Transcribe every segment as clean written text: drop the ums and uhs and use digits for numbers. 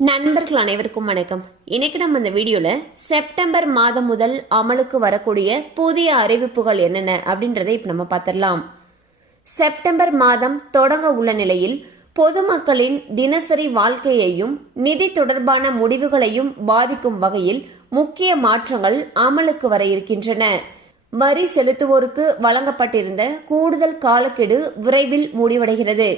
நண்பர்கள் அனைவருக்கும் வணக்கம். இன்னைக்கு நம்ம இந்த வீடியோல செப்டம்பர் மாதம் முதல் அமலுக்கு வரக்கூடிய புதிய அறிவிப்புகள் என்னென்ன அப்படின்றதை இப்ப நம்ம பார்த்திடலாம். செப்டம்பர் மாதம் தொடங்க உள்ள நிலையில் பொதுமக்களின் தினசரி வாழ்க்கையையும் நிதி தொடர்பான முடிவுகளையும் பாதிக்கும் வகையில் முக்கிய மாற்றங்கள் அமலுக்கு வர இருக்கின்றன. வரி செலுத்துவோருக்கு வழங்கப்பட்டிருந்த கூடுதல் காலக்கெடு விரைவில் முடிவடைகிறது.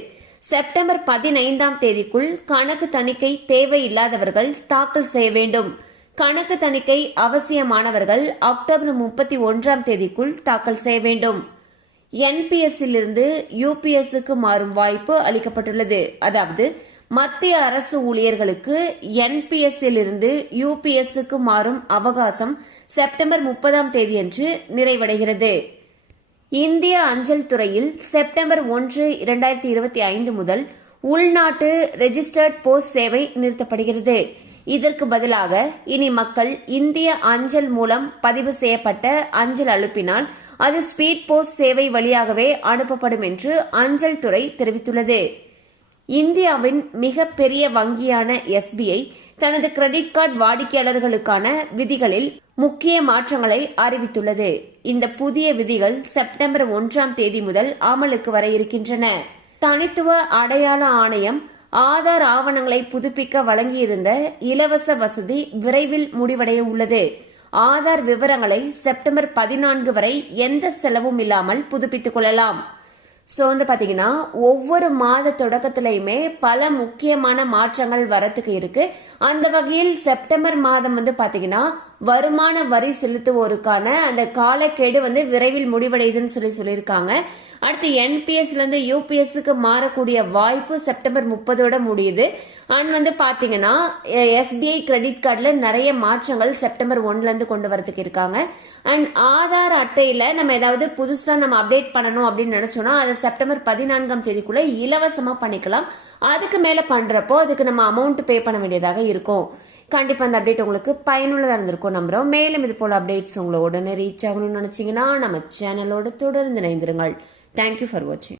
செப்டம்பர் 15ஆம் தேதிக்குள் கணக்கு தணிக்கை தேவையில்லாதவர்கள் தாக்கல் செய்ய வேண்டும். கணக்கு தணிக்கை அவசியமானவர்கள் அக்டோபர் 31ஆம் தேதிக்குள் தாக்கல் செய்ய வேண்டும். NPS இருந்து UPSக்கு மாறும் வாய்ப்பு அளிக்கப்பட்டுள்ளது. அதாவது மத்திய அரசு ஊழியர்களுக்கு NPS இருந்து UPSக்கு மாறும் அவகாசம் செப்டம்பர் 30ஆம் தேதியன்று நிறைவடைகிறது. இந்திய அஞ்சல் துறையில் செப்டம்பர் 1, 2025 முதல் உள்நாட்டு ரெஜிஸ்டர்ட் போஸ்ட் சேவை நிறுத்தப்படுகிறது. இதற்கு பதிலாக இனி மக்கள் இந்திய அஞ்சல் மூலம் பதிவு செய்யப்பட்ட அஞ்சல் அனுப்பினால் அது ஸ்பீட் போஸ்ட் சேவை வழியாகவே அனுப்பப்படும் என்று அஞ்சல் துறை தெரிவித்துள்ளது. இந்தியாவின் மிகப்பெரிய வங்கியான SBI தனது கிரெடிட் கார்டு வாடிக்கையாளர்களுக்கான விதிகளில் முக்கிய மாற்றங்களை அறிவித்துள்ளது. இந்த புதிய விதிகள் செப்டம்பர் 1ஆம் தேதி முதல் அமலுக்கு வர இருக்கின்றன. தனித்துவ அடையாள ஆணையம் ஆதார் ஆவணங்களை புதுப்பிக்க வழங்கியிருந்த இலவச வசதி விரைவில் முடிவடைய உள்ளது. ஆதார் விவரங்களை செப்டம்பர் 14 வரை எந்த செலவும் இல்லாமல் புதுப்பித்துக் கொள்ளலாம். பாத்தீங்கன்னா ஒவ்வொரு மாத தொடக்கத்திலையுமே பல முக்கியமான மாற்றங்கள் வரத்துக்கு இருக்கு. அந்த வகையில் செப்டம்பர் மாதம் பாத்தீங்கன்னா வருமான வரி செலுத்துவோருக்கான அந்த காலக்கெடு விரைவில் முடிவடையுதுன்னு சொல்லியிருக்காங்க. அடுத்து NPS இருந்து UPSக்கு மாறக்கூடிய வாய்ப்பு செப்டம்பர் 30ஓட முடியுது. அண்ட் பாத்தீங்கன்னா SBI கிரெடிட் கார்டுல நிறைய மாற்றங்கள் செப்டம்பர் 1ல இருந்து கொண்டு வரதுக்கு இருக்காங்க. அண்ட் ஆதார் அட்டையில நம்ம ஏதாவது புதுசா நம்ம அப்டேட் பண்ணணும் அப்படின்னு நினைச்சோம்னா அதை செப்டம்பர் 14ஆம் தேதிக்குள்ள இலவசமா பண்ணிக்கலாம். அதுக்கு மேல பண்றப்போ அதுக்கு நம்ம அமௌண்ட் பே பண்ண வேண்டியதாக இருக்கும். கண்டிப்பா அந்த அப்டேட் உங்களுக்கு பயனுள்ளதா இருந்திருக்கும் நம்புறோம். மேலும் இது போல அப்டேட்ஸ் உங்களை உடனே ரீச் ஆகணும்னு நினைச்சீங்கன்னா நம்ம சேனலோட தொடர்ந்து இணைந்திருங்கள். தேங்க்யூ ஃபார் வாட்சிங்.